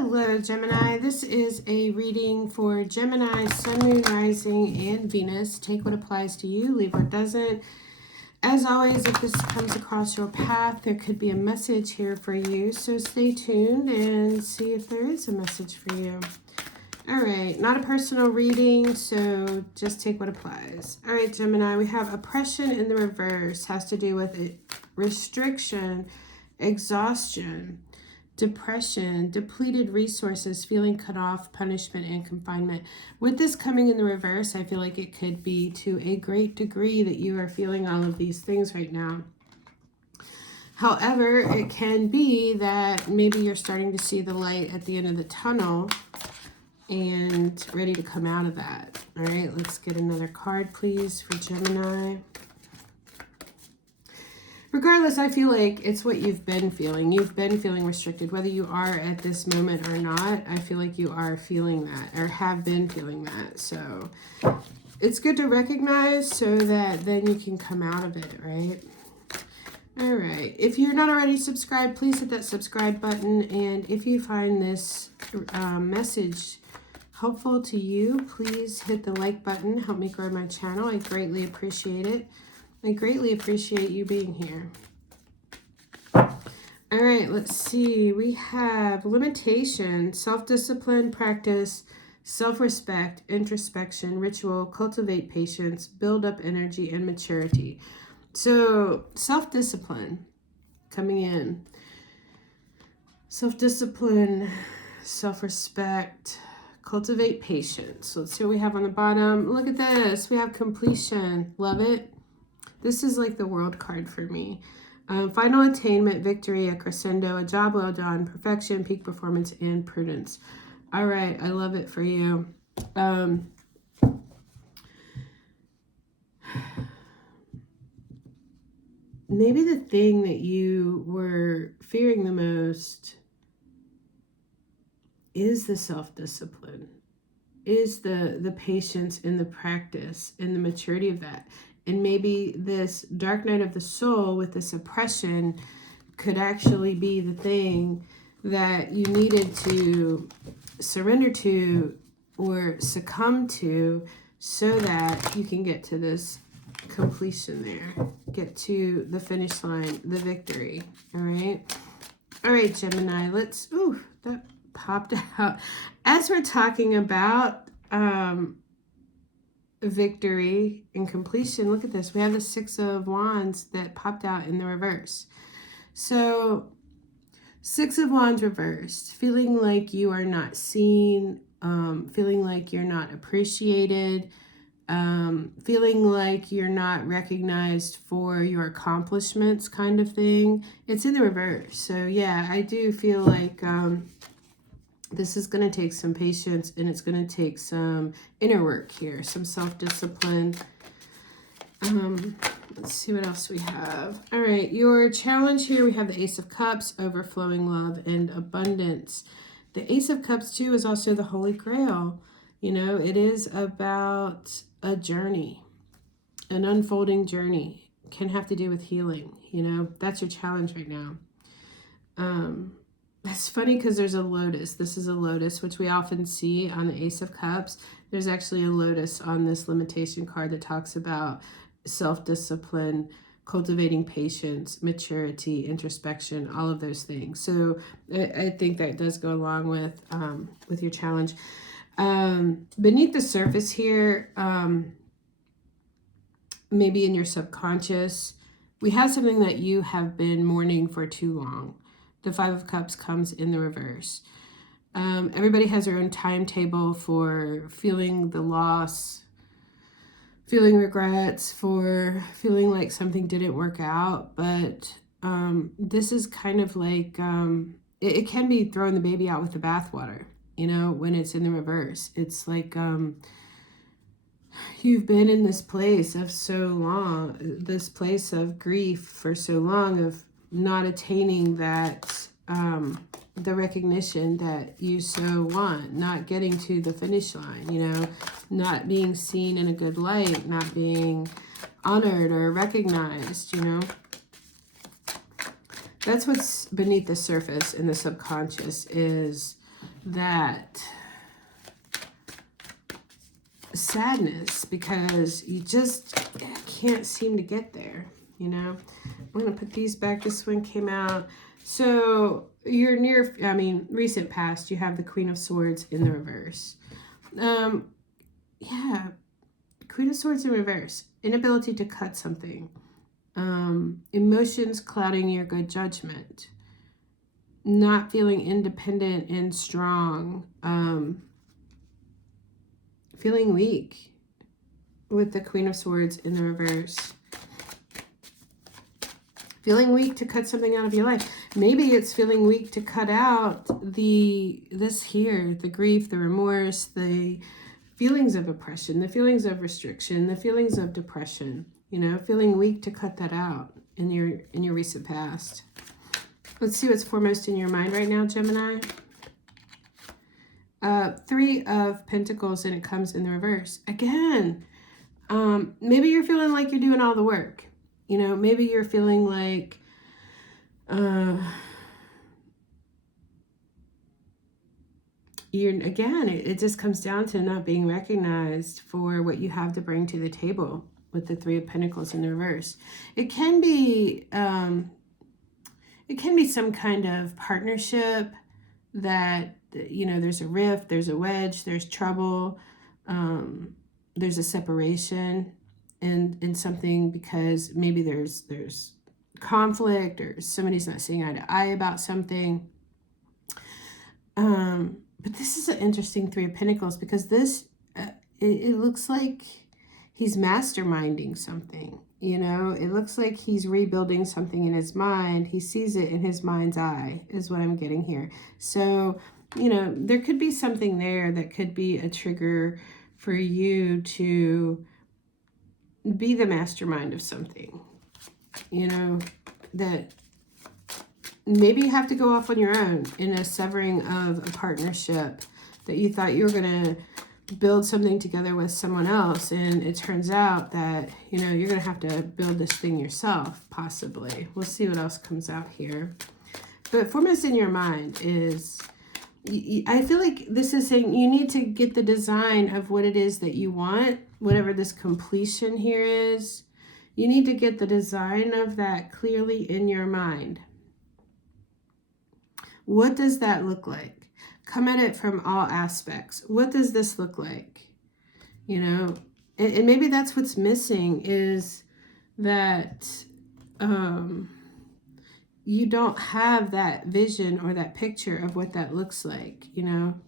Hello, Gemini. This is a reading for Gemini, Sun, Moon, Rising, and Venus. Take what applies to you, leave what doesn't. As always, if this comes across your path, there could be a message here for you. So stay tuned and see if there is a message for you. All right, not a personal reading, so just take what applies. All right, Gemini, we have oppression in the reverse. Has to do with it. Restriction, exhaustion, depression, depleted resources, feeling cut off, punishment, and confinement. With this coming in the reverse, I feel like it could be to a great degree that you are feeling all of these things right now. However, it can be that maybe you're starting to see the light at the end of the tunnel and ready to come out of that. All right, let's get another card, please, for Gemini. Regardless, I feel like it's what you've been feeling. You've been feeling restricted, whether you are at this moment or not. I feel like you are feeling that or have been feeling that. So it's good to recognize so that then you can come out of it, right? All right. If you're not already subscribed, please hit that subscribe button. And if you find this message helpful to you, please hit the like button. Help me grow my channel. I greatly appreciate it. I greatly appreciate you being here. All right, let's see. We have limitation, self-discipline, practice, self-respect, introspection, ritual, cultivate patience, build up energy, and maturity. So self-discipline coming in. Self-discipline, self-respect, cultivate patience. Let's see what we have on the bottom. Look at this. We have completion. Love it. This is like the world card for me. Final attainment, victory, a crescendo, a job well done, perfection, peak performance, and prudence. All right, I love it for you. Maybe the thing that you were fearing the most is the self-discipline, is the patience and the practice and the maturity of that. And maybe this dark night of the soul with this oppression could actually be the thing that you needed to surrender to or succumb to so that you can get to this completion there, get to the finish line, the victory. All right. All right, Gemini, let's, ooh, that popped out. As we're talking about, victory and completion, look at this. We have the Six of Wands that popped out in the reverse. So Six of Wands reversed, feeling like you are not seen, feeling like you're not appreciated, feeling like you're not recognized for your accomplishments kind of thing. It's in the reverse. So yeah, I do feel like this is going to take some patience and it's going to take some inner work here, some self-discipline. Let's see what else we have. All right, your challenge here, we have the Ace of Cups, overflowing love and abundance. The Ace of Cups, too, is also the Holy Grail. You know, it is about a journey, an unfolding journey. Can have to do with healing. You know, that's your challenge right now. That's funny because there's a lotus. This is a lotus, which we often see on the Ace of Cups. There's actually a lotus on this limitation card that talks about self-discipline, cultivating patience, maturity, introspection, all of those things. So I think that does go along with your challenge. Beneath the surface here, maybe in your subconscious, we have something that you have been mourning for too long. The Five of Cups comes in the reverse. Everybody has their own timetable for feeling the loss, feeling regrets, for feeling like something didn't work out. But this is kind of like, it can be throwing the baby out with the bathwater, you know, when it's in the reverse. It's like you've been in this place of so long, this place of grief for so long, of not attaining that the recognition that you so want, not getting to the finish line, you know, not being seen in a good light, not being honored or recognized, you know. That's what's beneath the surface in the subconscious, is that sadness because you just can't seem to get there, you know. I'm going to put these back. This one came out. So you're recent past, you have the Queen of Swords in the reverse. Yeah, Queen of Swords in reverse. Inability to cut something. Emotions clouding your good judgment. Not feeling independent and strong. Feeling weak with the Queen of Swords in the reverse. Feeling weak to cut something out of your life. Maybe it's feeling weak to cut out this here, the grief, the remorse, the feelings of oppression, the feelings of restriction, the feelings of depression. You know, feeling weak to cut that out in your recent past. Let's see what's foremost in your mind right now, Gemini. 3 of Pentacles, and it comes in the reverse. Again, maybe you're feeling like you're doing all the work. You know, maybe you're feeling like it just comes down to not being recognized for what you have to bring to the table with the 3 of Pentacles in the reverse. It can be some kind of partnership that, you know, there's a rift, there's a wedge, there's trouble, there's a separation in something because maybe there's conflict or somebody's not seeing eye to eye about something. But this is an interesting 3 of Pentacles because this, it looks like he's masterminding something. You know, it looks like he's rebuilding something in his mind. He sees it in his mind's eye is what I'm getting here. So, you know, there could be something there that could be a trigger for you to be the mastermind of something. You know, that maybe you have to go off on your own in a severing of a partnership that you thought you were going to build something together with someone else, and it turns out that, you know, you're going to have to build this thing yourself, possibly. We'll see what else comes out here. But foremost in your mind is, I feel like this is saying you need to get the design of what it is that you want, whatever this completion here is. You need to get the design of that clearly in your mind. What does that look like? Come at it from all aspects. What does this look like? You know, and maybe that's what's missing is that you don't have that vision or that picture of what that looks like, you know.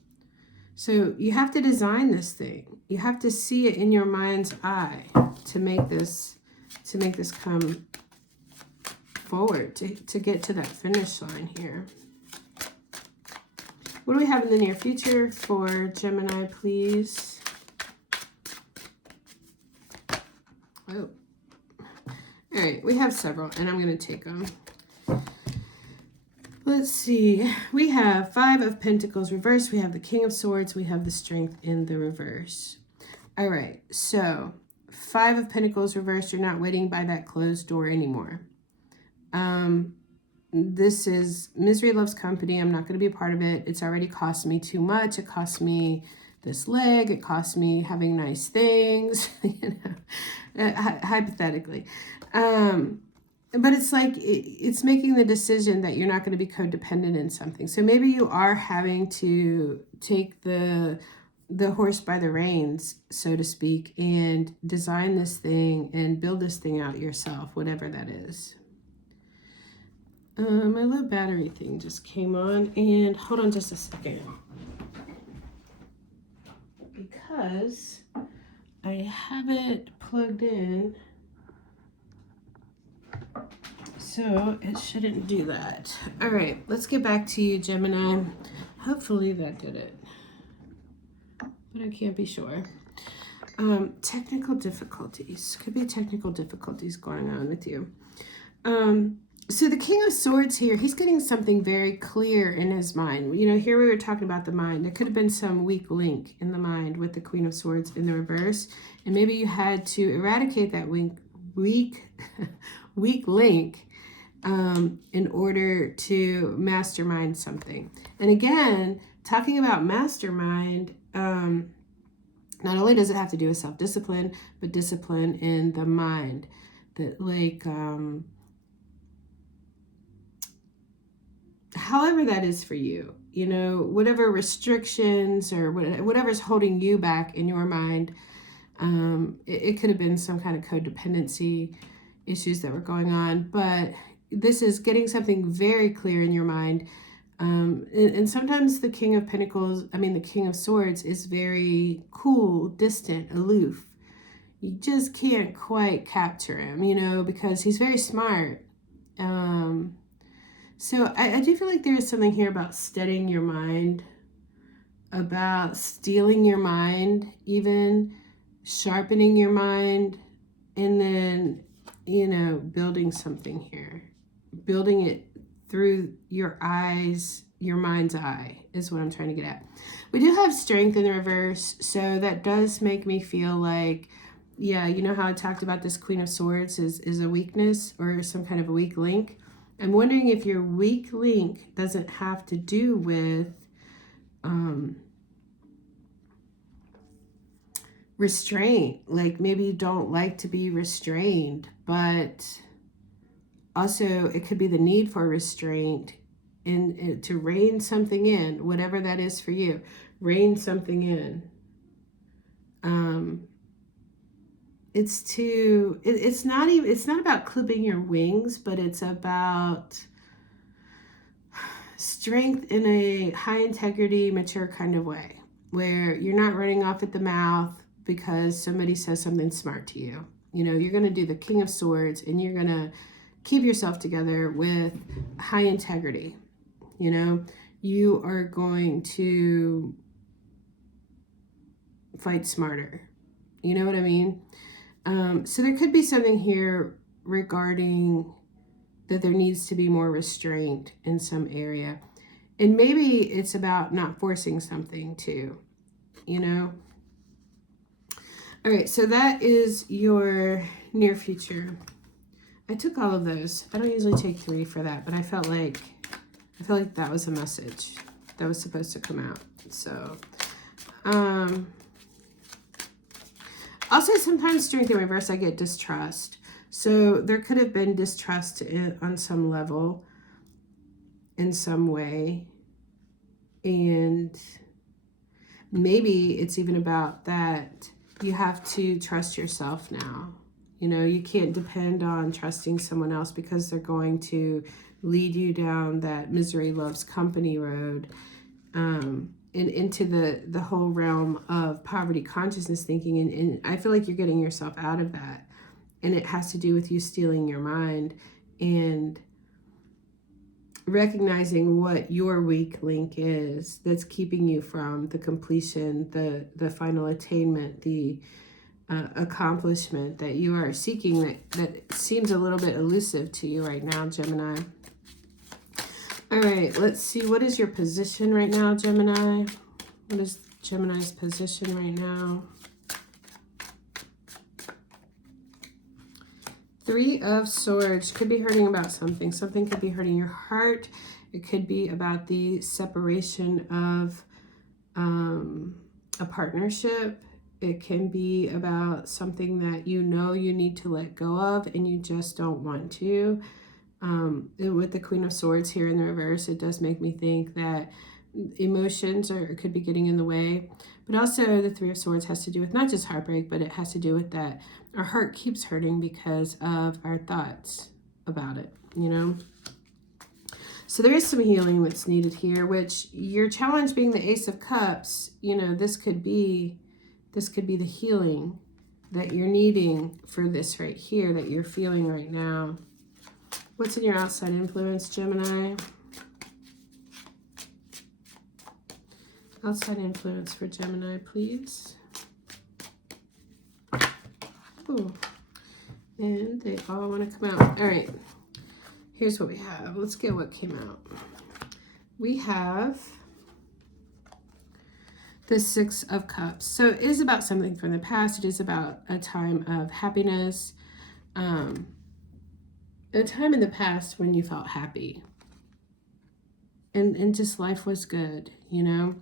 So you have to design this thing. You have to see it in your mind's eye to make this come forward, to get to that finish line here. What do we have in the near future for Gemini, please? Oh. All right, we have several, and I'm going to take them. Let's see. We have 5 of Pentacles reversed. We have the King of Swords. We have the Strength in the reverse. All right, so 5 of Pentacles reversed. You're not waiting by that closed door anymore. This is misery loves company. I'm not going to be a part of it. It's already cost me too much. It cost me this leg. It cost me having nice things, you know, hypothetically. But it's like it's making the decision that you're not going to be codependent in something. So maybe you are having to take the horse by the reins, so to speak, and design this thing and build this thing out yourself, whatever that is. My low battery thing just came on, and hold on just a second. Because I have it plugged in, so it shouldn't do that. All right, let's get back to you, Gemini. Hopefully that did it, but I can't be sure. Technical difficulties. Could be technical difficulties going on with you. So the King of Swords here, he's getting something very clear in his mind. You know, here we were talking about the mind. There could have been some weak link in the mind with the Queen of Swords in the reverse. And maybe you had to eradicate that weak link in order to mastermind something. And again, talking about mastermind, not only does it have to do with self-discipline, but discipline in the mind. That, like, however that is for you, you know, whatever restrictions or whatever's holding you back in your mind. It could have been some kind of codependency issues that were going on, but this is getting something very clear in your mind. And sometimes the King of Pentacles, the King of Swords is very cool, distant, aloof. You just can't quite capture him, you know, because he's very smart. So I do feel like there is something here about steadying your mind, about stealing your mind, even sharpening your mind, and then, you know, building something here. Building it through your eyes, your mind's eye is what I'm trying to get at. We do have strength in the reverse, so that does make me feel like, yeah, you know how I talked about this Queen of Swords is a weakness or some kind of a weak link? I'm wondering if your weak link doesn't have to do with restraint. Like maybe you don't like to be restrained, but also it could be the need for restraint and to rein something in, whatever that is for you. Rein something in. It's not about clipping your wings, but it's about strength in a high integrity, mature kind of way, where you're not running off at the mouth because somebody says something smart to you. You know, you're going to do the King of Swords and you're going to keep yourself together with high integrity. You know, you are going to fight smarter. You know what I mean? So there could be something here regarding that there needs to be more restraint in some area. And maybe it's about not forcing something too, you know? All right, so that is your near future. I took all of those. I don't usually take 3 for that, but I felt like that was a message that was supposed to come out. So, also sometimes strength in reverse, I get distrust. So there could have been distrust on some level, in some way. And maybe it's even about that you have to trust yourself now. You know, you can't depend on trusting someone else because they're going to lead you down that misery loves company road, and into the whole realm of poverty consciousness thinking. And I feel like you're getting yourself out of that. And it has to do with you stealing your mind and recognizing what your weak link is that's keeping you from the completion, the final attainment, the accomplishment that you are seeking that seems a little bit elusive to you right now, Gemini. All right, let's see. What is your position right now, Gemini? What is Gemini's position right now? 3 of Swords. Could be hurting about something. Something could be hurting your heart. It could be about the separation of a partnership. It can be about something that you know you need to let go of and you just don't want to. With the Queen of Swords here in the reverse, it does make me think that emotions could be getting in the way. But also the 3 of Swords has to do with not just heartbreak, but it has to do with that our heart keeps hurting because of our thoughts about it, you know? So there is some healing that's needed here, which your challenge being the Ace of Cups, you know, this could be the healing that you're needing for this right here that you're feeling right now. What's in your outside influence, Gemini? Outside influence for Gemini, please. Ooh. And they all want to come out. All right. Here's what we have. Let's get what came out. We have the 6 of Cups. So it is about something from the past. It is about a time of happiness. A time in the past when you felt happy. and just life was good, you know.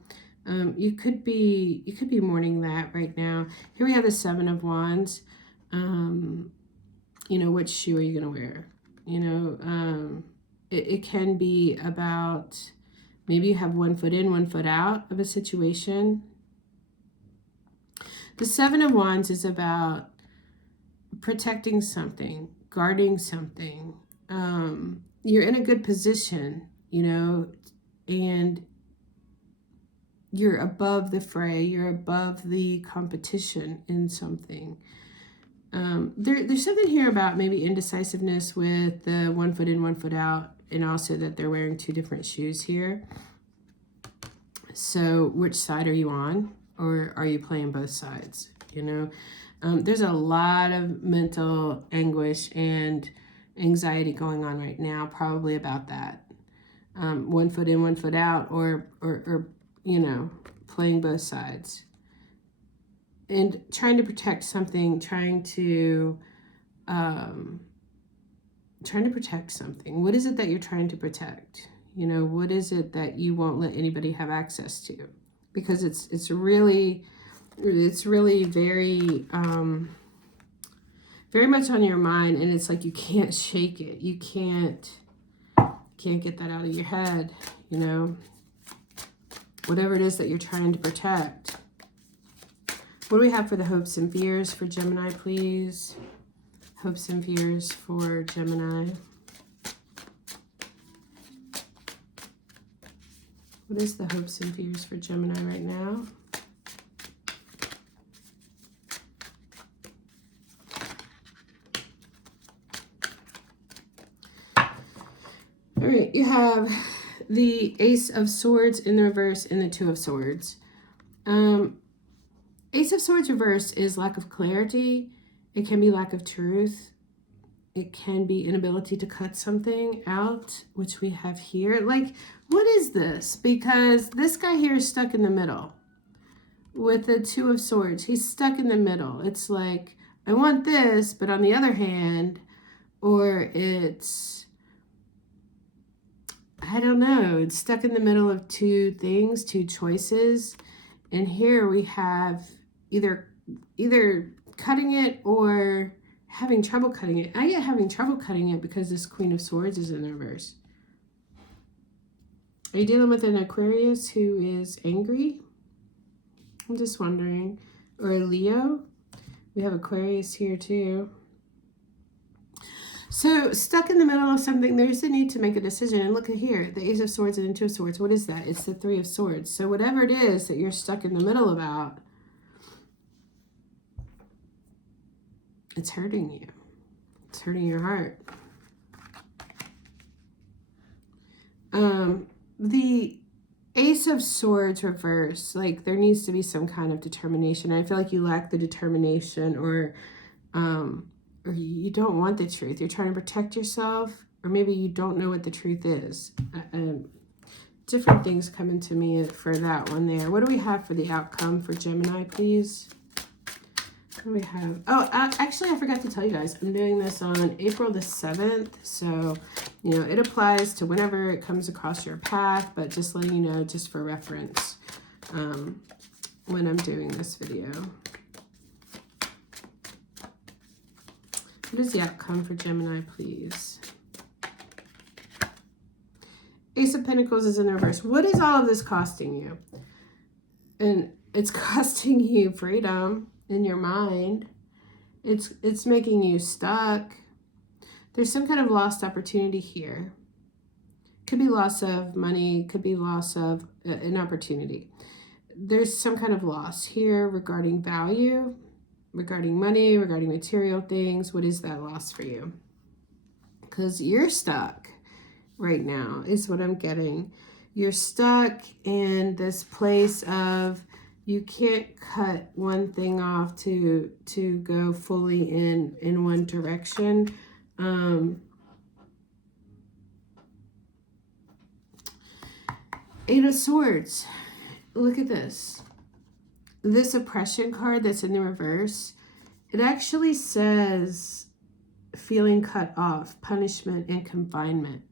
You could be mourning that right now. Here we have the Seven of Wands. You know, which shoe are you going to wear? You know, it can be about maybe you have one foot in, one foot out of a situation. The Seven of Wands is about protecting something, guarding something. You're in a good position, you know, and you're above the fray, you're above the competition in something. There's something here about maybe indecisiveness with the one foot in, one foot out, and also that they're wearing two different shoes here. So which side are you on, or are you playing both sides? You know, there's a lot of mental anguish and anxiety going on right now, probably about that. One foot in, one foot out, or you know, playing both sides. And trying to protect something, trying to protect something. What is it that you're trying to protect? You know, what is it that you won't let anybody have access to? Because it's really very very much on your mind, and it's like you can't shake it. You can't get that out of your head, you know. Whatever it is that you're trying to protect. What do we have for the hopes and fears for Gemini, please? Hopes and fears for Gemini. What is the hopes and fears for Gemini right now? All right, you have the Ace of Swords in the reverse and the Two of Swords. Ace of Swords reverse is lack of clarity. It can be lack of truth. It can be inability to cut something out, which we have here. Like, what is this? Because this guy here is stuck in the middle with the Two of Swords. He's stuck in the middle. It's like, I want this, but on the other hand, or it's, I don't know, it's stuck in the middle of two things, two choices. And here we have either cutting it or having trouble cutting it. I get having trouble cutting it because this Queen of Swords is in the reverse. Are you dealing with an Aquarius who is angry? I'm just wondering. Or a Leo? We have Aquarius here too. So stuck in the middle of something, there's a need to make a decision. And look at here, the Ace of Swords and the Two of Swords. What is that? It's the Three of Swords. So whatever it is that you're stuck in the middle about, it's hurting you. It's hurting your heart. The Ace of Swords reverse, like there needs to be some kind of determination. I feel like you lack the determination, or you don't want the truth. You're trying to protect yourself, or maybe you don't know what the truth is. Different things coming to me for that one there. What do we have for the outcome for Gemini, please? What do we have? Oh, actually, I forgot to tell you guys. I'm doing this on April the 7th. So, you know, it applies to whenever it comes across your path. But just letting you know, just for reference, when I'm doing this video. What is the outcome for Gemini, please? Ace of Pentacles is in the reverse. What is all of this costing you? And it's costing you freedom in your mind. It's making you stuck. There's some kind of lost opportunity here. Could be loss of money, could be loss of an opportunity. There's some kind of loss here regarding value, regarding money, regarding material things. What is that loss for you? Because you're stuck right now is what I'm getting. You're stuck in this place of you can't cut one thing off to go fully in one direction. Eight of Swords. Look at this. This oppression card that's in the reverse, it actually says feeling cut off, punishment, and confinement.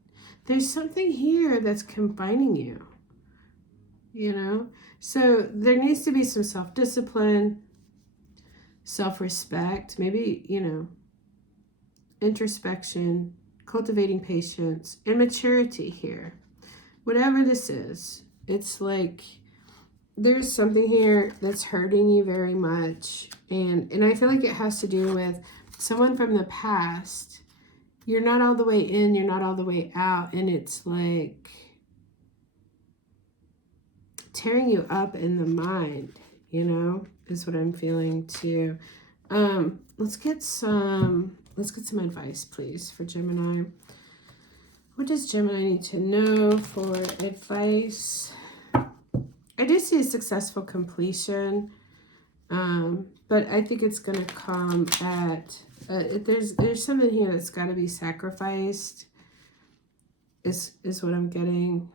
There's something here that's confining you, you know? So there needs to be some self-discipline, self-respect, maybe, you know, introspection, cultivating patience, and maturity here. Whatever this is, it's like there's something here that's hurting you very much. And I feel like it has to do with someone from the past. You're not all the way in, you're not all the way out, and it's like tearing you up in the mind, you know, is what I'm feeling too. Let's get some advice, please, for Gemini. What does Gemini need to know for advice? I do see a successful completion, but I think it's going to come at, there's something here that's got to be sacrificed, is what I'm getting.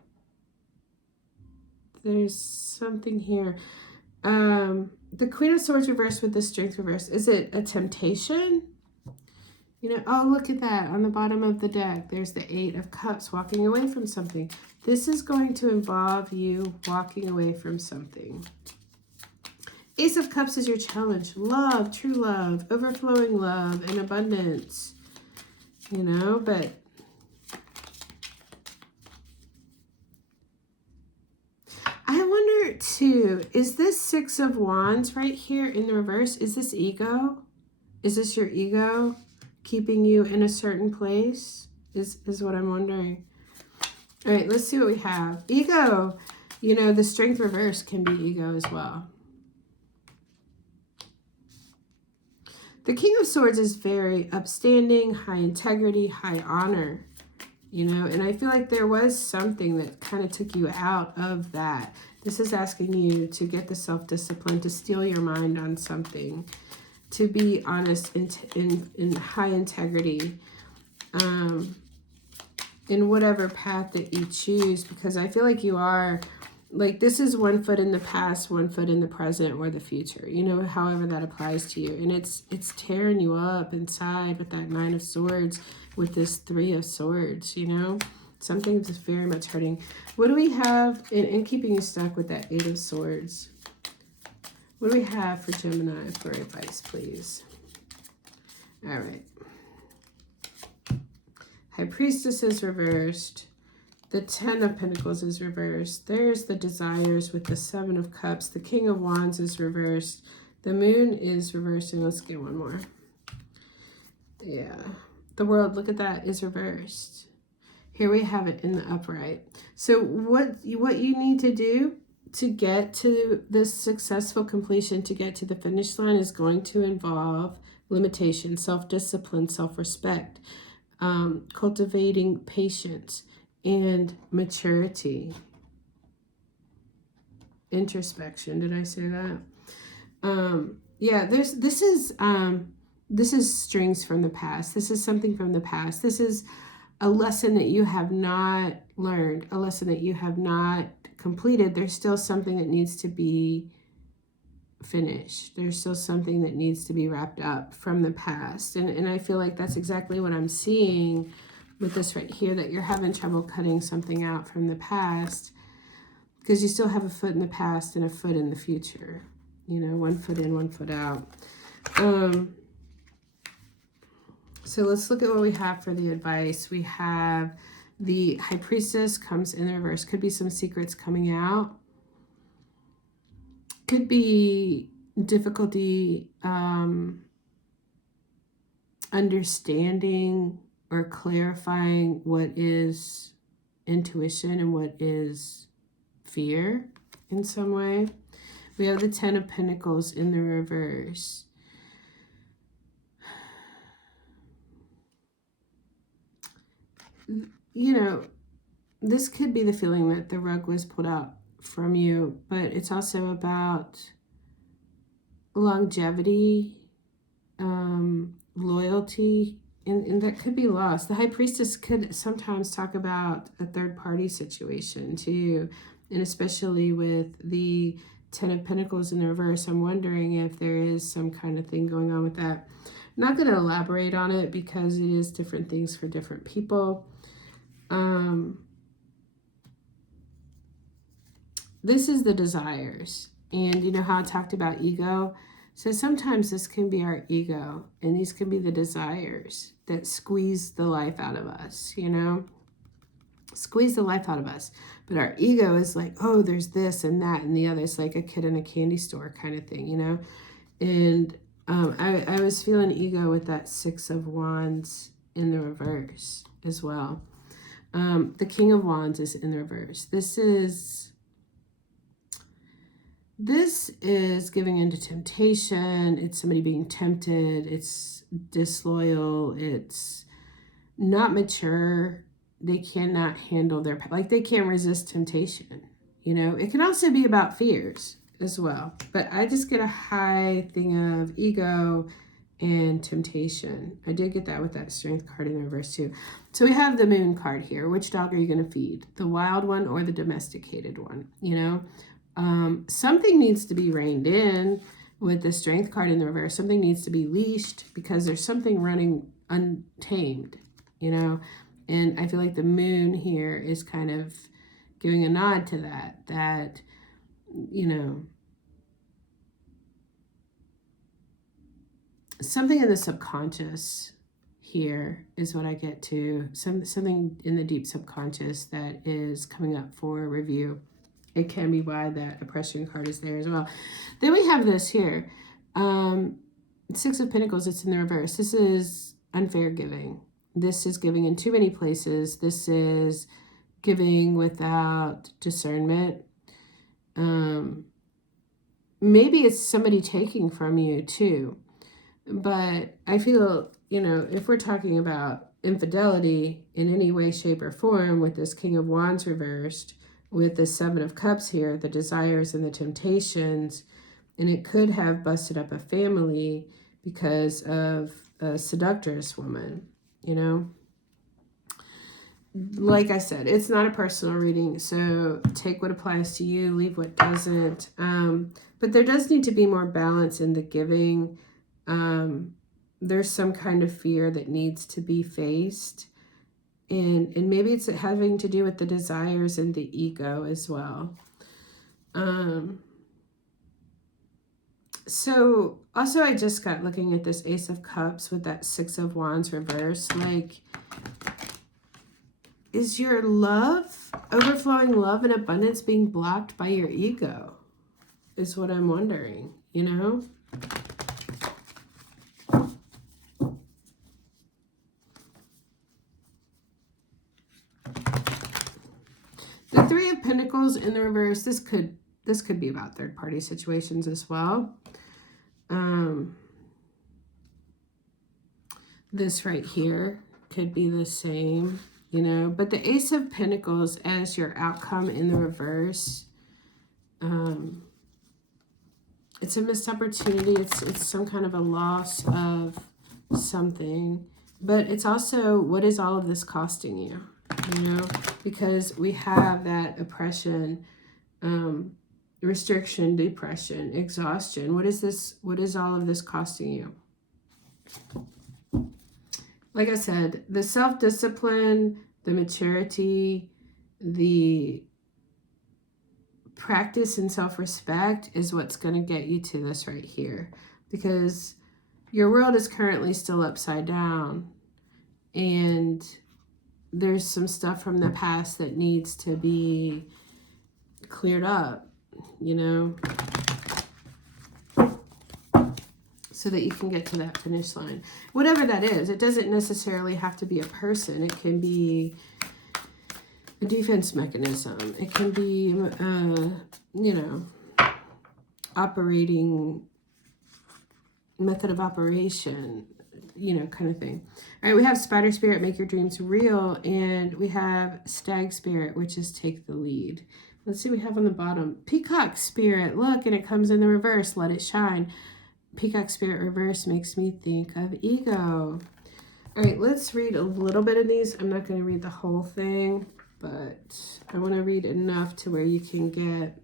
There's something here. The Queen of Swords reversed with the Strength reversed. Is it a temptation? You know, oh, look at that. On the bottom of the deck, there's the Eight of Cups, walking away from something. This is going to involve you walking away from something. Ace of Cups is your challenge. Love, true love, overflowing love, and abundance. You know, but I wonder too, is this Six of Wands right here in the reverse? Is this ego? Is this your ego keeping you in a certain place? Is what I'm wondering. All right, let's see what we have. Ego. You know, the Strength reverse can be ego as well. The King of Swords is very upstanding, high integrity, high honor. You know, and I feel like there was something that kind of took you out of that. This is asking you to get the self-discipline, to steel your mind on something, to be honest in high integrity, in whatever path that you choose, because I feel like you are, like, this is one foot in the past, one foot in the present or the future, you know, however that applies to you. And it's tearing you up inside with that Nine of Swords, with this Three of Swords, you know, something that's very much hurting. What do we have in keeping you stuck with that Eight of Swords? What do we have for Gemini for advice, please? All right. High Priestess is reversed. The Ten of Pentacles is reversed. There's the Desires with the Seven of Cups. The King of Wands is reversed. The Moon is reversing. Let's get one more. Yeah. The World, look at that, is reversed. Here we have it in the upright. So what you need to do to get to this successful completion, to get to the finish line, is going to involve limitation, self-discipline, self-respect, cultivating patience and maturity. Introspection, did I say that? Yeah, this is strings from the past. This is something from the past. This is a lesson that you have not learned, a lesson that you have not completed. There's still something that needs to be finished. There's still something that needs to be wrapped up from the past. And I feel like that's exactly what I'm seeing with this right here, that you're having trouble cutting something out from the past because you still have a foot in the past and a foot in the future. You know, one foot in, one foot out. So let's look at what we have for the advice. We have the High Priestess comes in the reverse. Could be some secrets coming out. Could be difficulty understanding or clarifying what is intuition and what is fear in some way. We have the Ten of Pentacles in the reverse. You know, this could be the feeling that the rug was pulled out from you, but it's also about longevity, loyalty, and that could be lost. The High Priestess could sometimes talk about a third-party situation too, and especially with the Ten of Pentacles in the reverse, I'm wondering if there is some kind of thing going on with that. I'm not going to elaborate on it because it is different things for different people. This is the desires. And you know how I talked about ego? So sometimes this can be our ego, and these can be the desires that squeeze the life out of us, you know? Squeeze the life out of us. But our ego is like, oh, there's this and that and the other. It's like a kid in a candy store kind of thing, you know? And I was feeling ego with that Six of Wands in the reverse as well. The King of Wands is in the reverse. This is giving into temptation. It's somebody being tempted. It's disloyal. It's not mature. They cannot handle their, like they can't resist temptation. You know, it can also be about fears as well. But I just get a high thing of ego and temptation. I did get that with that Strength card in the reverse too. So we have the Moon card here. Which dog are you going to feed? The wild one or the domesticated one? You know, something needs to be reined in with the Strength card in the reverse. Something needs to be leashed because there's something running untamed, you know. And I feel like the Moon here is kind of giving a nod to that, you know, something in the subconscious here is what I get to. Something in the deep subconscious that is coming up for review. It can be why that oppression card is there as well. Then we have this here. Six of Pentacles, it's in the reverse. This is unfair giving. This is giving in too many places. This is giving without discernment. Maybe it's somebody taking from you too. But I feel, you know, if we're talking about infidelity in any way, shape, or form with this King of Wands reversed, with the Seven of Cups here, the desires and the temptations, and it could have busted up a family because of a seductress woman, you know. Like I said, it's not a personal reading, so take what applies to you, leave what doesn't. But there does need to be more balance in the giving. There's some kind of fear that needs to be faced. And maybe it's having to do with the desires and the ego as well. So also I just got looking at this Ace of Cups with that Six of Wands reverse. Like, is your love, overflowing love and abundance being blocked by your ego? Is what I'm wondering, you know? The Three of Pentacles in the reverse, this could be about third-party situations as well. This right here could be the same, you know. But the Ace of Pentacles as your outcome in the reverse, it's a missed opportunity. It's some kind of a loss of something. But it's also, what is all of this costing you? You know, because we have that oppression, restriction, depression, exhaustion. What is this? What is all of this costing you? Like I said, the self-discipline, the maturity, the practice and self-respect is what's going to get you to this right here. Because your world is currently still upside down. And there's some stuff from the past that needs to be cleared up, you know, so that you can get to that finish line. Whatever that is, it doesn't necessarily have to be a person. It can be a defense mechanism. It can be, you know, operating method of operation, you know, kind of thing. All right, we have Spider Spirit, make your dreams real, and we have Stag Spirit, which is take the lead. Let's see what we have on the bottom. Peacock Spirit, look, and it comes in the reverse, let it shine. Peacock Spirit reverse makes me think of ego. All right, let's read a little bit of these. I'm not going to read the whole thing, but I want to read enough to where you can get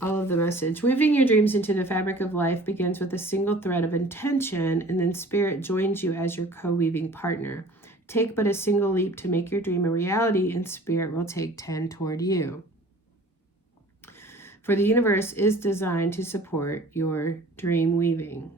all of the message. Weaving your dreams into the fabric of life begins with a single thread of intention, and then Spirit joins you as your co-weaving partner. Take but a single leap to make your dream a reality, and Spirit will take 10 toward you. For the universe is designed to support your dream weaving.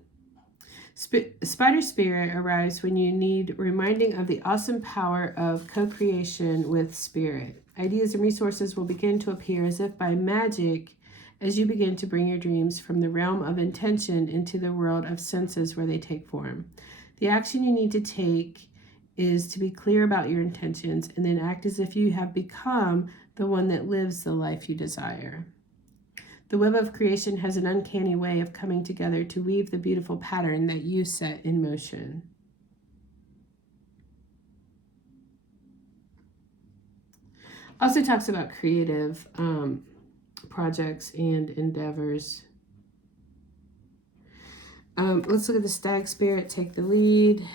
Spider Spirit arrives when you need reminding of the awesome power of co-creation with Spirit. Ideas and resources will begin to appear as if by magic as you begin to bring your dreams from the realm of intention into the world of senses where they take form. The action you need to take is to be clear about your intentions and then act as if you have become the one that lives the life you desire. The web of creation has an uncanny way of coming together to weave the beautiful pattern that you set in motion. Also talks about creative projects and endeavors. Let's look at the Stag Spirit. Take the lead.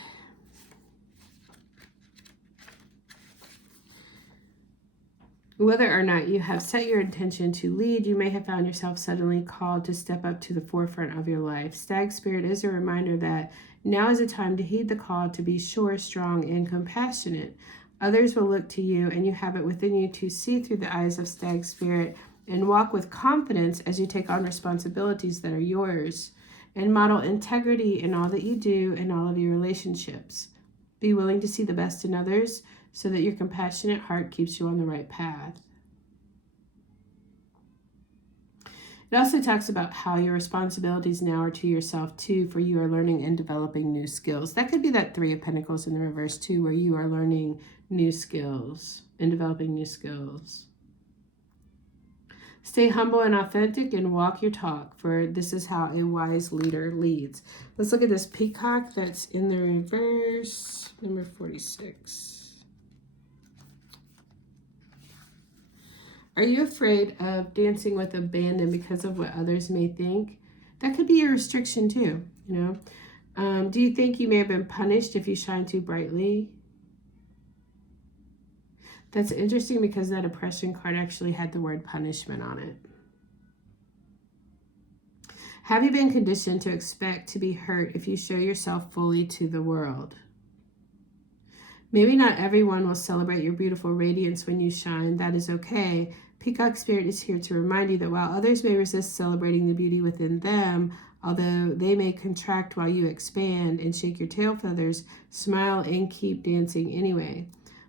Whether or not you have set your intention to lead, you may have found yourself suddenly called to step up to the forefront of your life. Stag Spirit is a reminder that now is a time to heed the call to be sure, strong, and compassionate. Others will look to you, and you have it within you to see through the eyes of Stag Spirit and walk with confidence as you take on responsibilities that are yours, and model integrity in all that you do and all of your relationships. Be willing to see the best in others so that your compassionate heart keeps you on the right path. It also talks about how your responsibilities now are to yourself too, for you are learning and developing new skills. That could be that 3 of Pentacles in the reverse too, where you are learning new skills and developing new skills. Stay humble and authentic and walk your talk, for this is how a wise leader leads. Let's look at this peacock that's in the reverse, number 46. Are you afraid of dancing with abandon because of what others may think? That could be a restriction too, you know. Do you think you may have been punished if you shine too brightly? That's interesting because that oppression card actually had the word punishment on it. Have you been conditioned to expect to be hurt if you show yourself fully to the world? Maybe not everyone will celebrate your beautiful radiance when you shine. That is okay. Peacock Spirit is here to remind you that while others may resist celebrating the beauty within them, although they may contract while you expand and shake your tail feathers, smile and keep dancing anyway.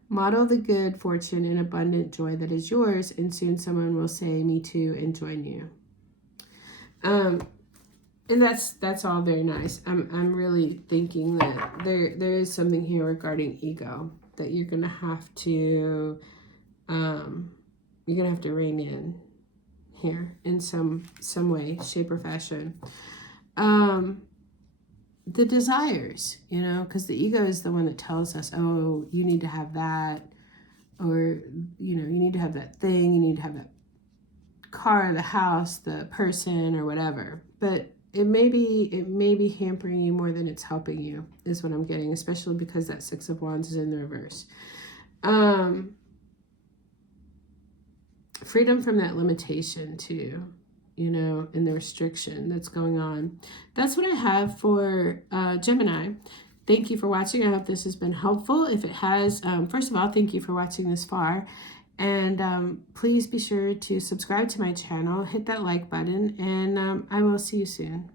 Model the good fortune and abundant joy that is yours, and soon someone will say, "Me too," and join you. And that's all very nice. I'm really thinking that there is something here regarding ego that you're gonna have to rein in here in some way, shape, or fashion. The desires, you know, because the ego is the one that tells us, oh, you need to have that, or, you know, you need to have that thing, you need to have that car, the house, the person, or whatever. But it may be hampering you more than it's helping you, is what I'm getting, especially because that 6 of Wands is in the reverse. Freedom from that limitation too, you know, and the restriction that's going on. That's what I have for Gemini. Thank you for watching. I hope this has been helpful. If it has, first of all, thank you for watching this far. And please be sure to subscribe to my channel, hit that like button, and I will see you soon.